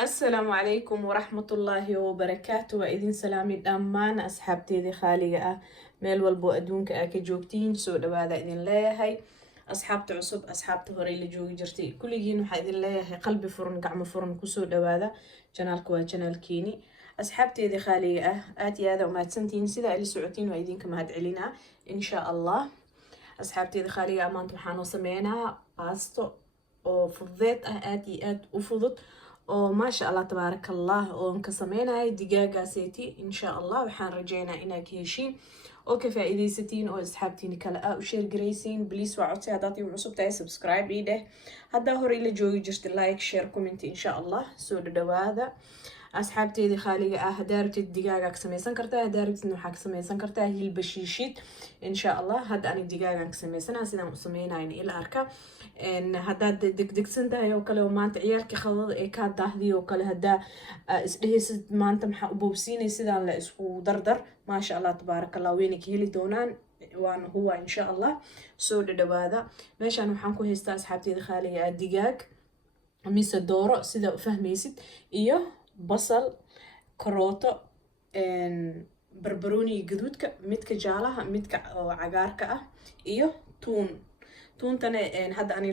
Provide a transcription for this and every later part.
السلام عليكم ورحمة الله وبركاته وإذن سلامي دامان أصحابتي ذي خالقة ميل والبو أدونك أكي جوبتين سو دوادا إذن ليهي أصحابتي عصب أصحابتي هوري اللي جوغي جرتي كل جين وحا إذن ليهي قلبي فرن قعم فرن كسو دوادا جنالك وجنال كيني أصحابتي ذي خالقة آتي هذا وما تسنتين سيدا اللي سعوتين وإذن كما هدعلينا إن شاء الله أصحابتي ذي خالقة أمانتو حانو سمينا باستو وفضيت آتي آت وفضت oo maasha allah tabaaraka allah oon ka sameynaya digaagaaseti insha allah waxaan rajeynaa inaad ka heshiin oo ka faa'iidaysatiin oo asxaabtiina kale ah u share garaysiin please waa codsi haddaad igu cusub tahay subscribe ii dheh haddaa hore ila joogi jirta like share comment insha allah soo dhawaada asxaabteedii khaaliga ah haddaa rabtid digaagaa ka samaysan kartaa haddaa rabtidna waxaa ka samaysan kartaa hilba shiishid insha allah hadda ani digaagaan ka samaysanaa sidaan u sameynayna ila arka haddaad degdegsan tahay oo kale oo maanta ciyaalkii khadada ee kaa daahdiy oo kale haddaa isdhehaysid maanta maxaa u boobsiinay sidaan la isku dardar maasha allah tabaaraka allah wayna ka heli doonaan waan huwa insha allah soo dhawaada meeshaan waxaan ku haystaa asxaabteeda khaaliga ah digaag mise dooro sida u fahmaysid iyo basal karooto barbarooni gaduudka midka jaalaha midka cagaarka ah iyo tuuntana hadda ani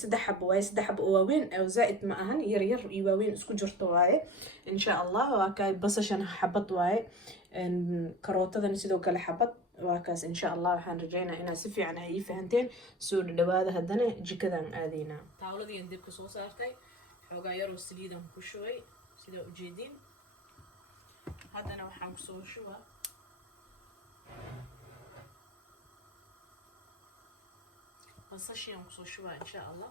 saddex xabo waaye saddex xabo oo waaweyn oo zaa'id ma ahan yar yar iyo waaweyn isku jirto waaye insha allah waa kaay basashana xabad waaye karootadana sidoo kale xabad waa kaas insha allah waxaan rajeynaa inaad si fiican ay ii fahanteen soo dhawaada haddana jikadan aadaynaa taawladii dibka soo saartay xoogaa yaroo saliidan ku shubay sida ujeedin haddana waxaan kusoo shubaa basashiyan kusoo shubaa insha allah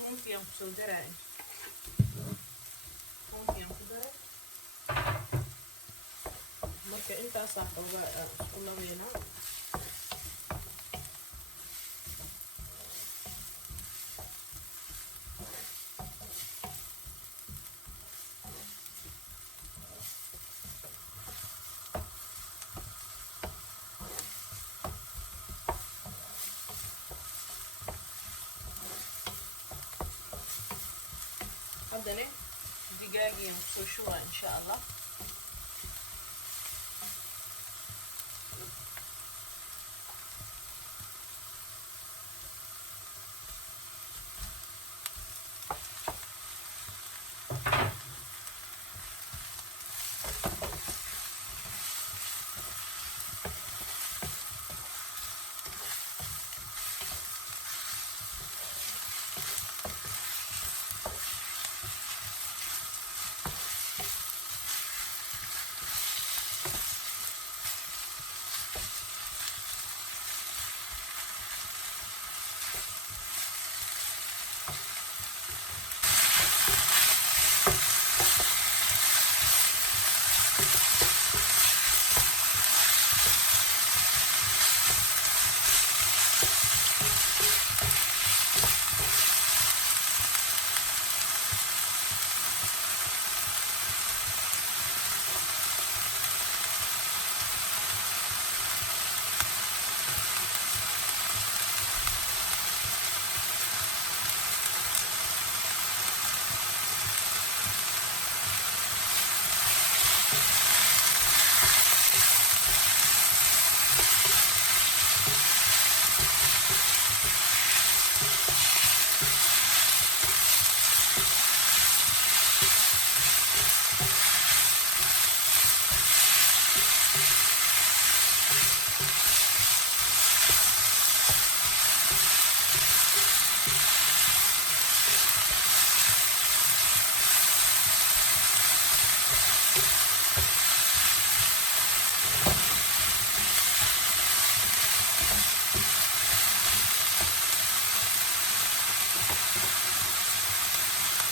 ممكن kusoo daraa marka intaasaa xoogaa isku labeynaa haddana digaagiyan kusoo shubaa insha allah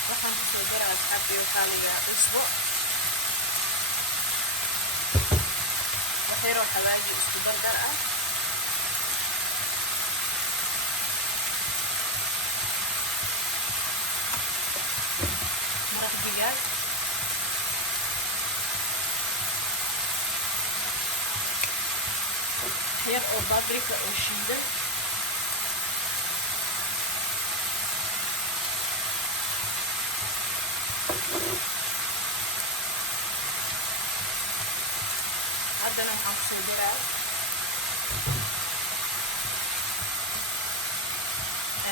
waxaan kusoo daraa asxaabtii waxaa la yidhaha cusbo وحيرة وحواجي اسكو برجر مرق دجاج حير او بابريكا او شيدر عندنا محمص الدرع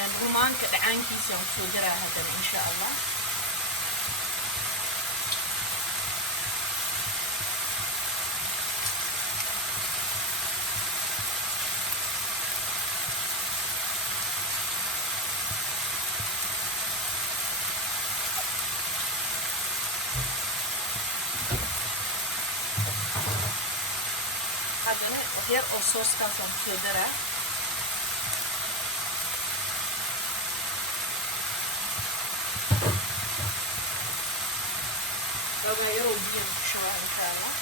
الرومان كدعان كيس يوم صدرها هذا إن شاء الله. هذا وحير أو صوص كاسم صدرها وغيروا بيه شوية إن شاء الله.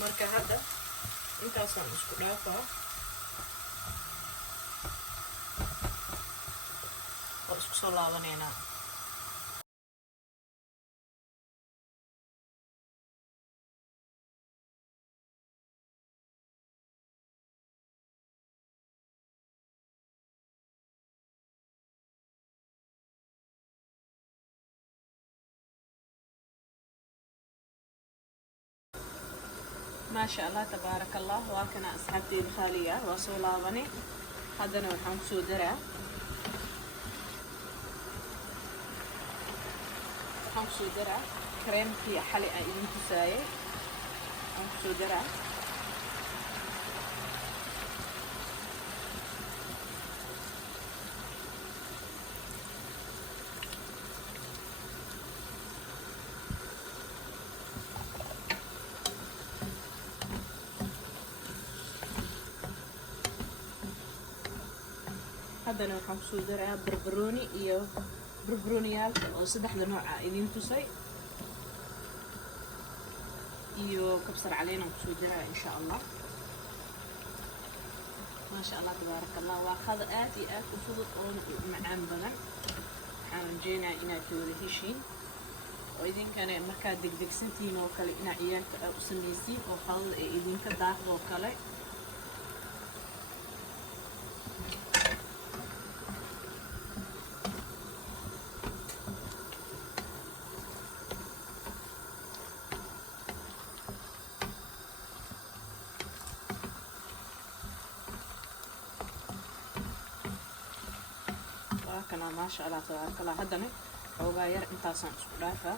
marka hadda intaasaan isku dhaafaa oo isku soo laabaneynaa. ما شاء الله تبارك الله. وكنا أصحابتي الخالية وصولابني هذا نوع حمصو درع حمصو درع كريم في حلقة إذن تسايق حمصو درع هذا نوع حمصو درع بربروني إيو بربرونيال oo saddexda nooc ah idin tusay iyo kabsar caleen oo soo jira insha Allah. ما شاء الله تبارك الله. واخذ آتي آكل فضل أو معان بدن حنجينا إنا كوري هشين وإذن كان مركز دق سنتين وكله إنا عيالك أو سميسين وخل إذن كداخ وكله كنا ما شاء الله تبارك الله. هدنا وغير انتاصان اسكو دافا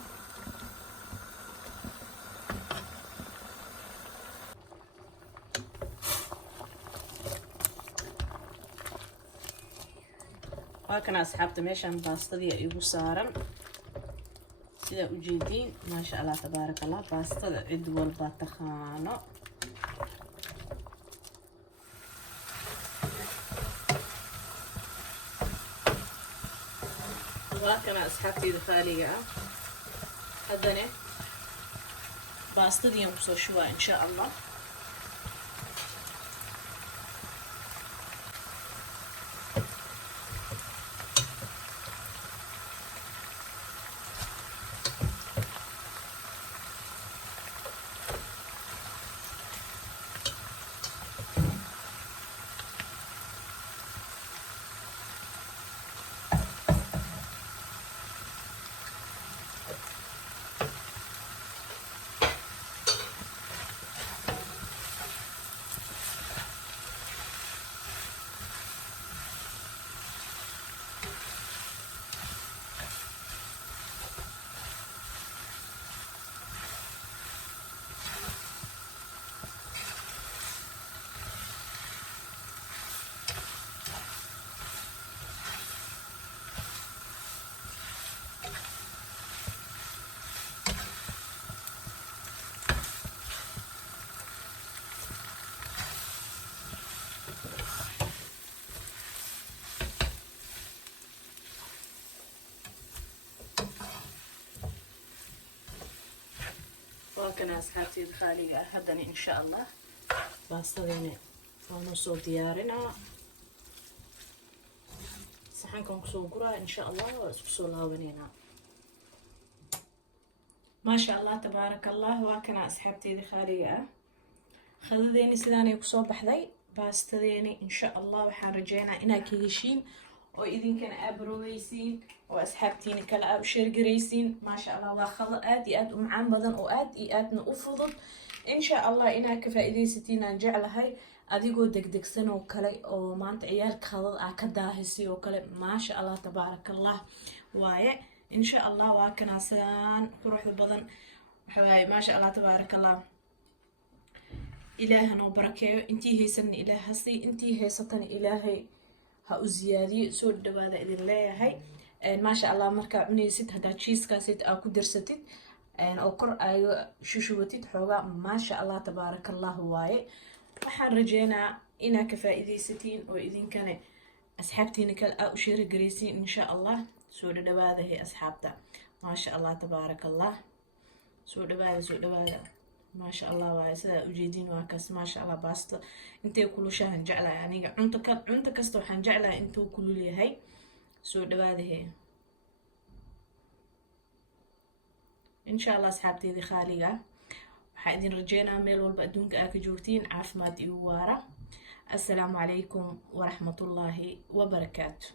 وكنا أصحابتي ميشان باستدي ايغو سارن سيدا ujeedin ما شاء الله تبارك الله. باستدا cid walba taqaano وهكذا أصحابتي الخالية هذا باستدي ينقصوا شوية إن شاء الله. واكنا أصحابتي الخالية هدني إن شاء الله باستديني ونصو ديارنا صحنكم كسو قرا إن شاء الله وكسو لاونينا ما شاء الله تبارك الله واكنا أصحابتي الخالية خذيني سيداني كسو بحذي باستديني إن شاء الله وحان رجينا إنا كيشين وإذن كان أبرويسين وأصحابتيني كلا أبشر قريسين ما شاء الله واخذ آد ومعان بدن وآد نأفضل إن شاء الله إنا كفائدي ستينا نجعل هاي أديقو دك سنة وكلي أو مانت عيالك خلط أكداهسي وكلي ما شاء الله تبارك الله واي إن شاء الله واكنا سان كروح البدن حواي ما شاء الله تبارك الله إلهنا وبركاته انتي هيسن إلهسي انتي هيستن إلهي ها زيادي سو دبادة إذن leeyahay ما شاء الله marka cunaysid hada cheese-kaasid aa ku darsatid oo kor ay shushubatid xoogaa ما شاء الله تبارك الله waaye waxaan rajeynaa inaa ka faa'iidaysatiin oo idinkana asxaabtiina kale aa u sheeri gareysiin insha Allah soo dhawaada hay asxaabta ما شاء الله تبارك الله soo dhawaada ما شاء الله واي سدا ujeedin waa kaas ما شاء الله baasta intee kulushahan jeclaa aniga cunta kasta waxaan jeclaa intuu kulul yahay soo dhawaadahay إن شاء الله أصحابتي خالية وحايدين رجينا ميل والبقدونك آكي جوتين عافمات إيوارا السلام عليكم ورحمة الله وبركاته.